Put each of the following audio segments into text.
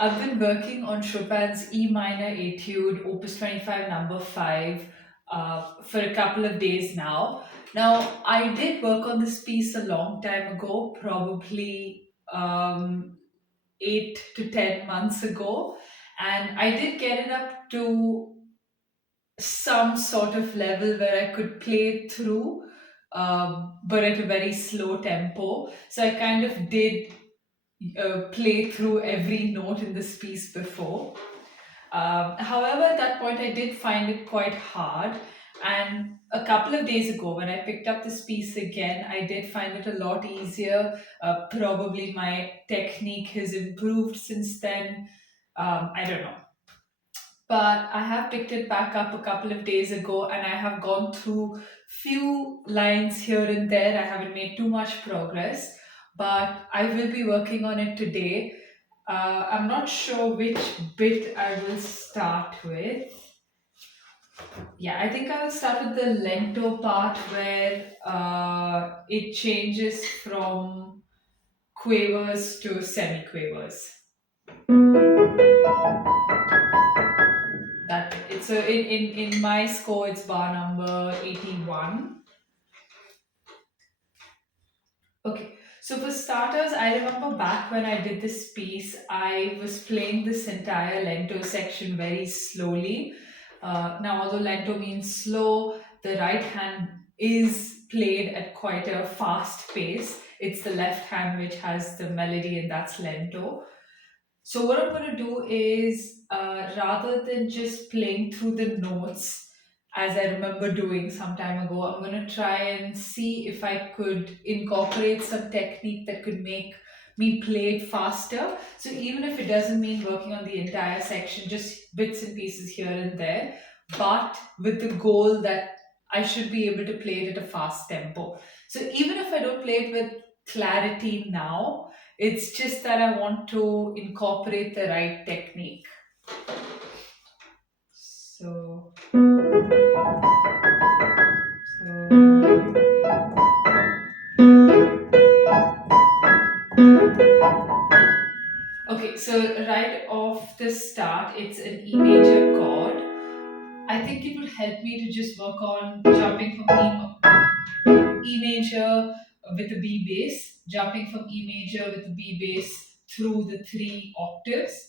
I've been working on Chopin's E minor Etude, Opus 25, number 5, for a couple of days now. Now, I did work on this piece a long time ago, probably 8 to 10 months ago, and I did get it up to some sort of level where I could play it through, but at a very slow tempo. So I kind of did play through every note in this piece before. However, at that point, I did find it quite hard. And a couple of days ago, when I picked up this piece again, I did find it a lot easier. Probably my technique has improved since then. I don't know. But I have picked it back up a couple of days ago and I have gone through few lines here and there. I haven't made too much progress, but I will be working on it today. I'm not sure which bit I will start with. Yeah, I think I will start with the lento part where it changes from quavers to semiquavers. That it's a in my score it's bar number 81. Okay, so for starters, I remember back when I did this piece, I was playing this entire lento section very slowly. Now, although lento means slow, the right hand is played at quite a fast pace. It's the left hand which has the melody, and that's lento. So what I'm going to do is, rather than just playing through the notes as I remember doing some time ago, I'm going to try and see if I could incorporate some technique that could make me play it faster. So even if it doesn't mean working on the entire section, just bits and pieces here and there, but with the goal that I should be able to play it at a fast tempo. So even if I don't play it with clarity now, it's just that I want to incorporate the right technique. So, so okay, so right off the start, it's an E major chord. I think it would help me to just work on jumping from E major with the B bass, jumping from E major with the B bass through the three octaves.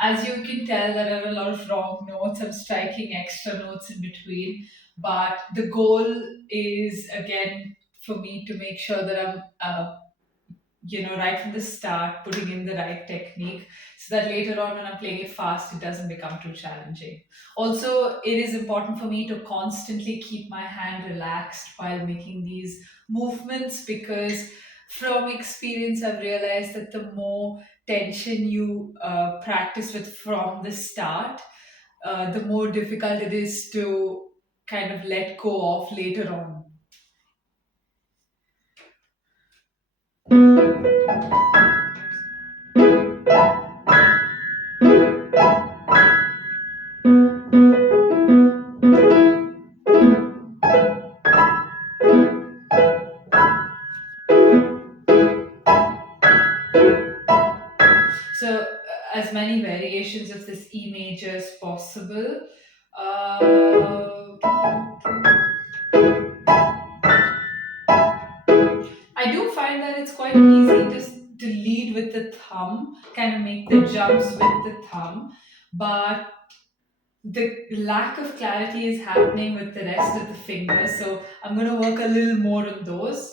As you can tell, there are a lot of wrong notes. I'm striking extra notes in between. But the goal is, again, for me to make sure that I'm right from the start, putting in the right technique so that later on when I'm playing it fast, it doesn't become too challenging. Also, it is important for me to constantly keep my hand relaxed while making these movements because from experience, I've realized that the more tension you practice with from the start, the more difficult it is to kind of let go of later on. So, as many variations of this E major as possible. Uh, I do find that it's quite easy to lead with the thumb, kind of make the jumps with the thumb, but the lack of clarity is happening with the rest of the fingers. So, I'm going to work a little more on those.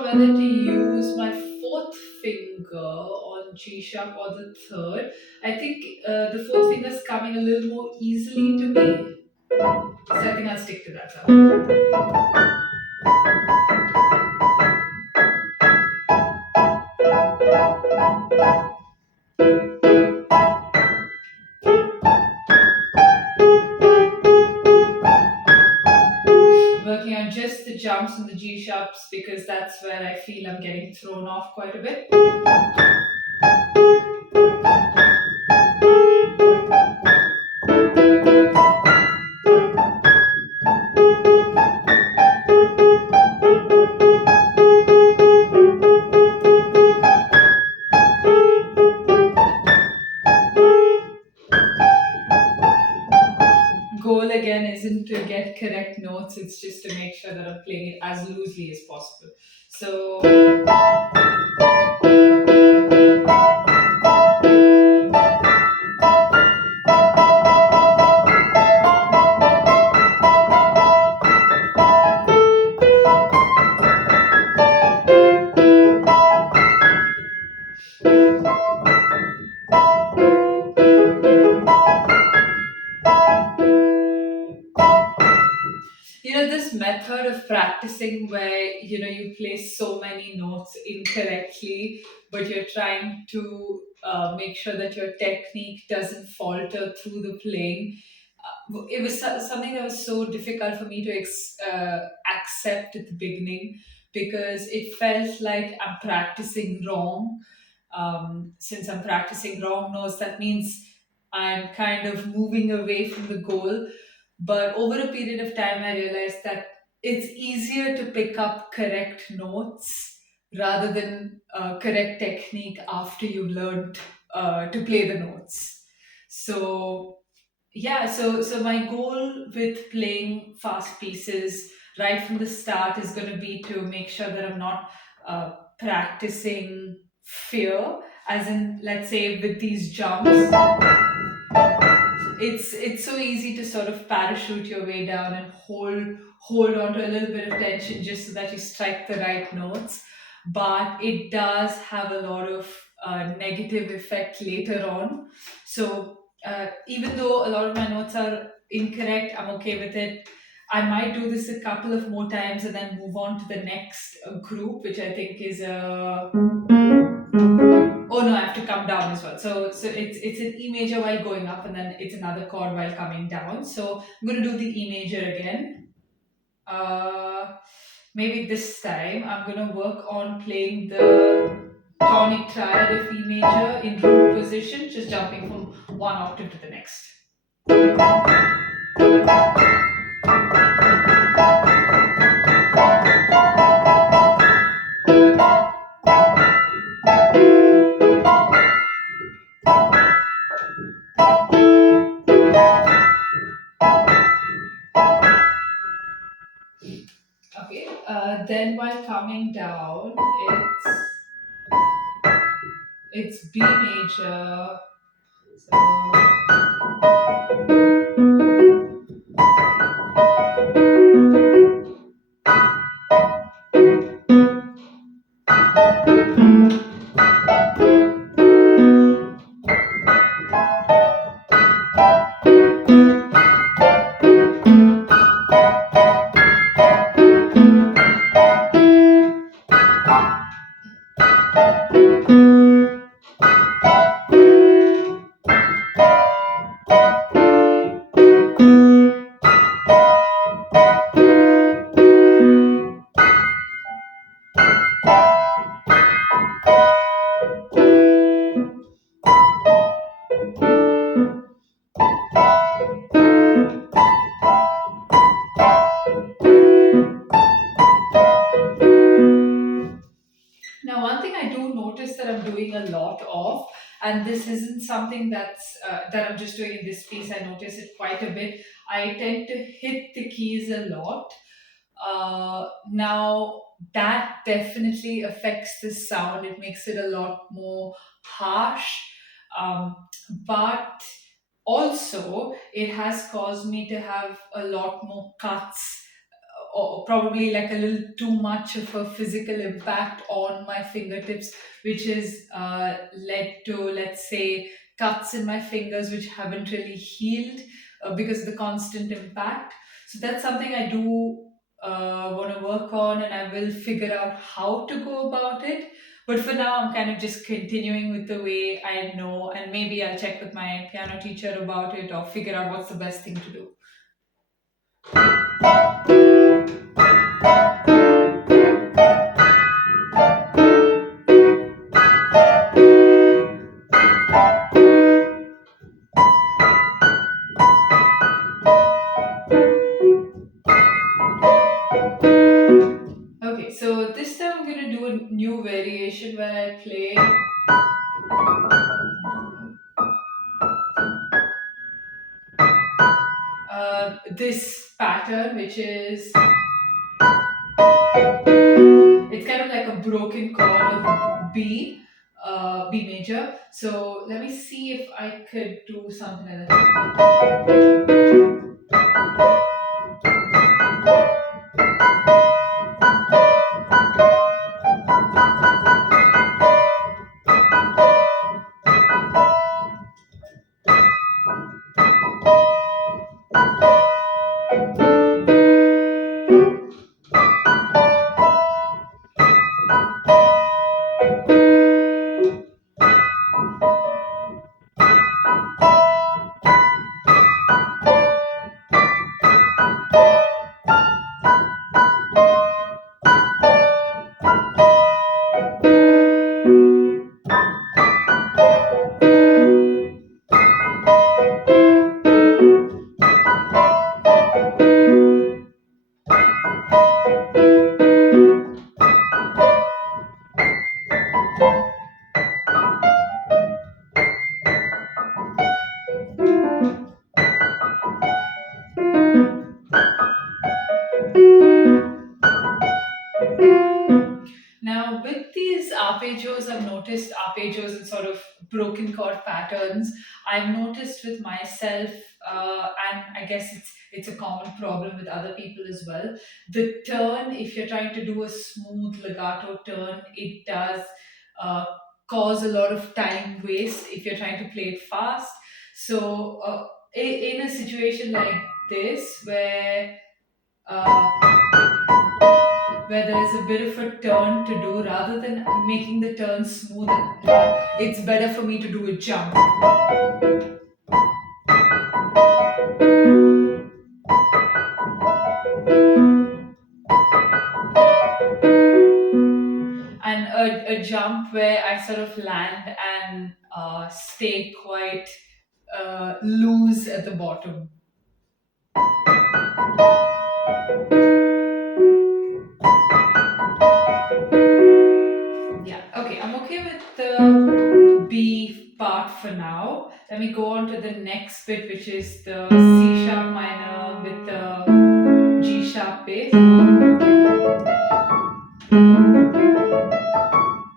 sure whether to use my fourth finger on G sharp or the third. I think the fourth finger is coming a little more easily to me, so I think I'll stick to that. Working on just the jumps and the G sharps because that's where I feel I'm getting thrown off quite a bit. Goal again isn't to get correct notes, it's just to make sure that I'm playing it as loosely as possible. So, this method of practicing where, you play so many notes incorrectly, but you're trying to make sure that your technique doesn't falter through the playing. It was something that was so difficult for me to accept at the beginning because it felt like I'm practicing wrong. Since I'm practicing wrong notes, that means I'm kind of moving away from the goal. But over a period of time, I realized that it's easier to pick up correct notes rather than correct technique after you've learned to play the notes. So yeah, so my goal with playing fast pieces right from the start is going to be to make sure that I'm not practicing fear, as in, let's say, with these jumps. It's so easy to sort of parachute your way down and hold on to a little bit of tension just so that you strike the right notes, but it does have a lot of negative effect later on. So even though a lot of my notes are incorrect, I'm okay with it. I might do this a couple of more times and then move on to the next group, which I think is a. Oh no, I have to come down as well. So it's an E major while going up, and then it's another chord while coming down. So I'm going to do the E major again. Uh, Maybe this time I'm going to work on playing the tonic triad of E major in root position, just jumping from one octave to the next. Okay. Then while coming down, it's B major. So. Now, one thing I do notice that I'm doing a lot of, and this isn't something that I'm just doing in this piece. I notice it quite a bit. I tend to hit the keys a lot. Now, that definitely affects the sound. It makes it a lot more harsh. Um, but also, it has caused me to have a lot more cuts or probably like a little too much of a physical impact on my fingertips, which has led to, let's say, cuts in my fingers which haven't really healed because of the constant impact. So that's something I do want to work on, and I will figure out how to go about it. But for now, I'm kind of just continuing with the way I know, and maybe I'll check with my piano teacher about it or figure out what's the best thing to do. Okay, so this time I'm gonna do a new variation where I play this pattern, which is it's kind of like a broken chord of B, B major. So let me see if I could do something like that. Now, with these arpeggios, I've noticed arpeggios and sort of broken chord patterns. I've noticed with myself, and I guess it's a common problem with other people as well. The turn, if you're trying to do a smooth legato turn, it does uh, cause a lot of time waste if you're trying to play it fast. So, in a situation like this, uh, where there's a bit of a turn to do, rather than making the turn smooth, it's better for me to do a jump. And a jump where I sort of land and stay quite loose at the bottom. Yeah, okay, I'm okay with the B part for now. Let me go on to the next bit, which is the C sharp minor with the G sharp bass.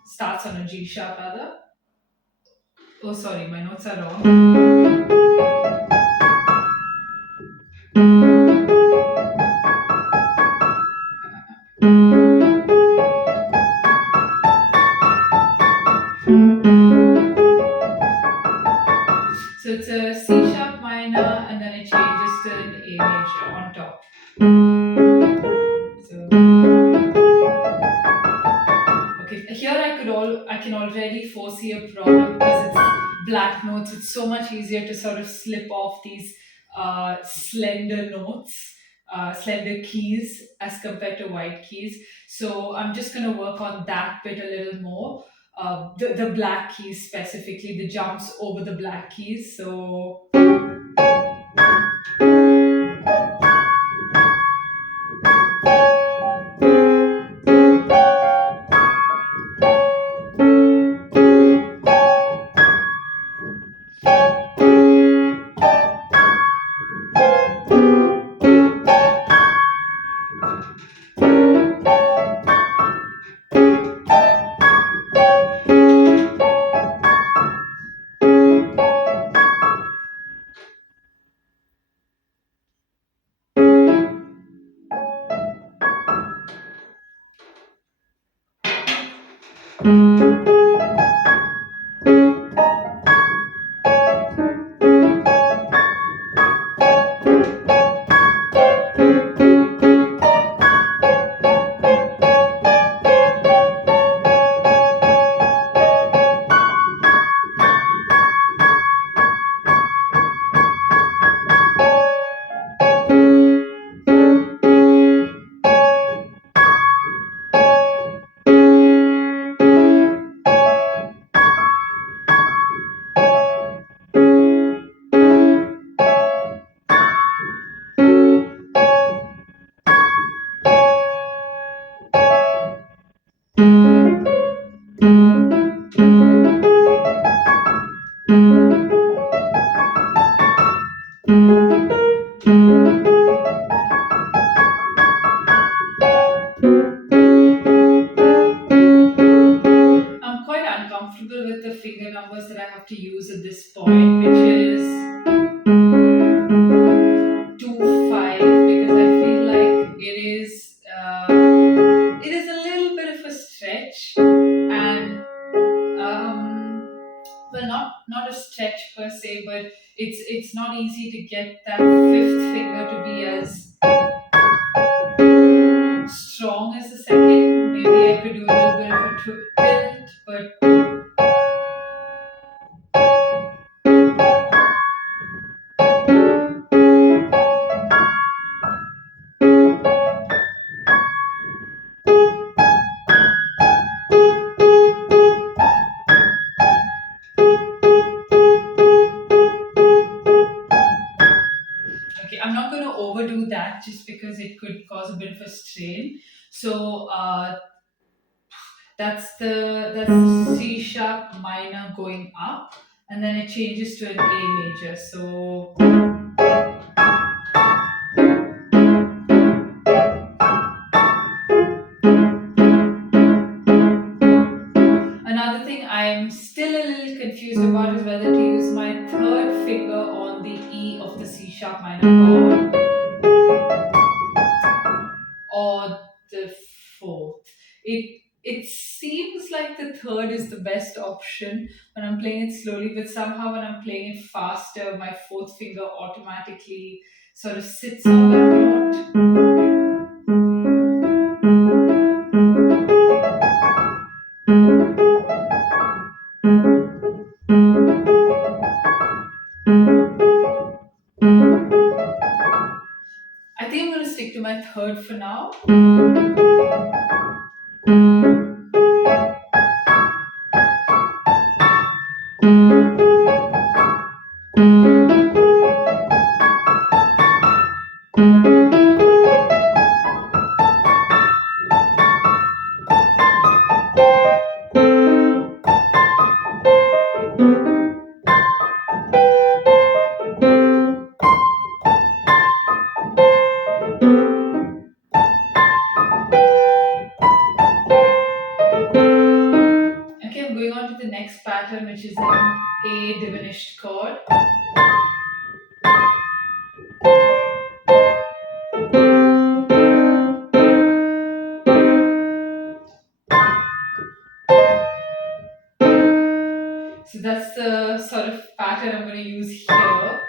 Starts on a G sharp rather. Oh, sorry, my notes are wrong. So it's a C sharp minor, and then it changes to an A major on top. So okay, here I can already foresee a problem because it's black notes. It's so much easier to sort of slip off these slender notes, slender keys as compared to white keys. So I'm just going to work on that bit a little more. The black keys specifically, the jumps over the black keys. So I'm quite uncomfortable with the finger numbers that I have to use at this point, which is 2 5, because I feel like it is a little bit of a stretch, and well, not a stretch per se, but it's not easy to get that fifth finger to be as strong as the second. Maybe I could do a little bit of a tilt, but okay, I'm not going to overdo that just because it could cause a bit of a strain. So that's the C sharp minor going up, and then it changes to an A major. So another thing I'm still a little confused about is whether to use my third finger on the E of the C sharp minor chord or the fourth. It seems like the third is the best option when I'm playing it slowly, but somehow when I'm playing it faster, my fourth finger automatically sort of sits on that note. I think I'm going to stick to my third for now. Okay, I'm going on to the next pattern, which is an A diminished chord. So that's the sort of pattern I'm going to use here,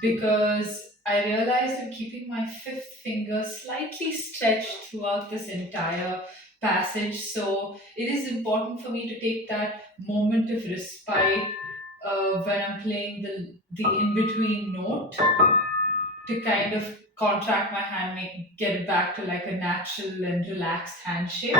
because I realized I'm keeping my fifth finger slightly stretched throughout this entire passage. So it is important for me to take that moment of respite when I'm playing the in between note, to kind of contract my hand, get it back to like a natural and relaxed hand shape.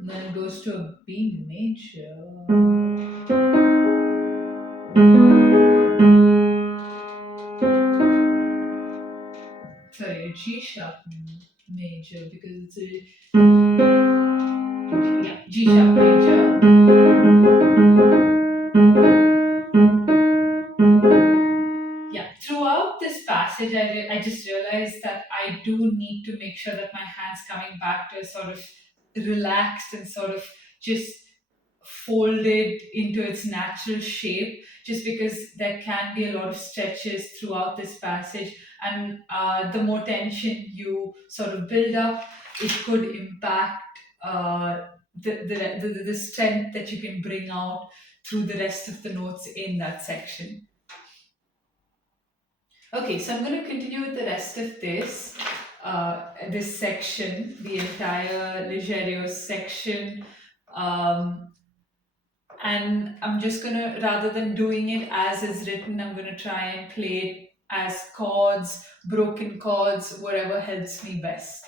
And then it goes to a B major. Sorry, a G sharp major, because it's a, yeah, G sharp major. Yeah, throughout this passage, I just realized that I do need to make sure that my hands coming back to a sort of relaxed and sort of just folded into its natural shape, just because there can be a lot of stretches throughout this passage, and the more tension you sort of build up, it could impact the strength that you can bring out through the rest of the notes in that section. Okay, so I'm going to continue with the rest of this section, the entire Leggero section. Um, and I'm just going to, rather than doing it as is written, I'm going to try and play it as chords, broken chords, whatever helps me best.